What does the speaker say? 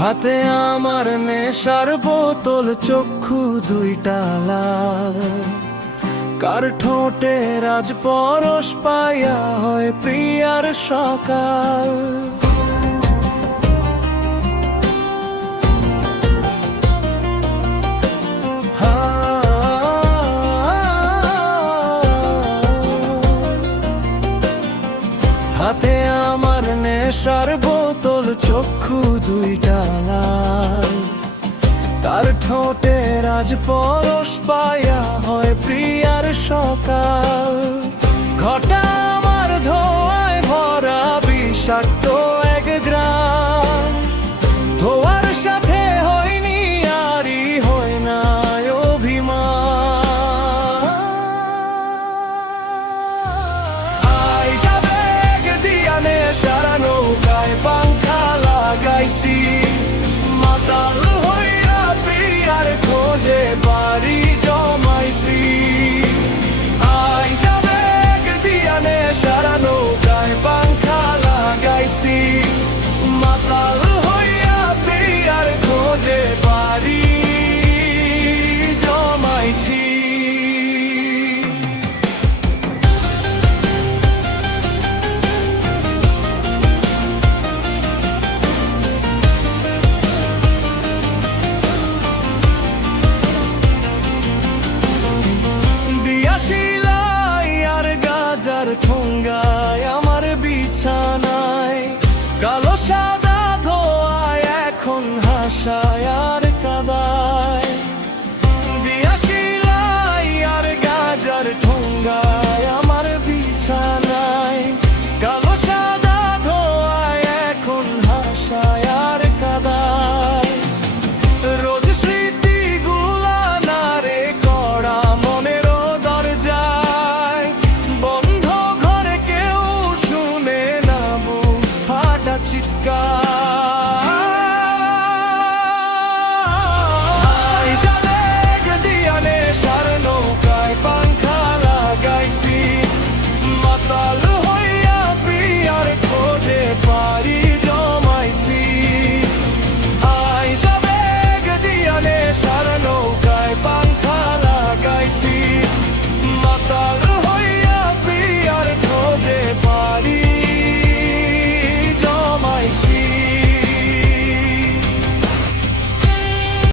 হাতে আমার নেশার বোতল, চক্ষু দুইটা লাল, কার ঠোঁটে রাজ পরশ পাইয়া হয় প্রিয়ার সকাল। হাতে আমার নেশার বোতল, চক্ষু দুইটা লাল, তার ঠোঁটে রাজ পরশ পাইয়া হয় প্রিয়ার সকাল। ঘটা আমার ধোঁয়ায় ভরা বিষাক্ত এক গ্রাম, ধোয়ার সাথে হয়নি আরই হয় না অভিমান। আই যাবে দিয়া নেশার নৌকায় পাংখা লাগাইছি, মাতাল হইয়া প্রিয়ার খোঁজে বাড়ি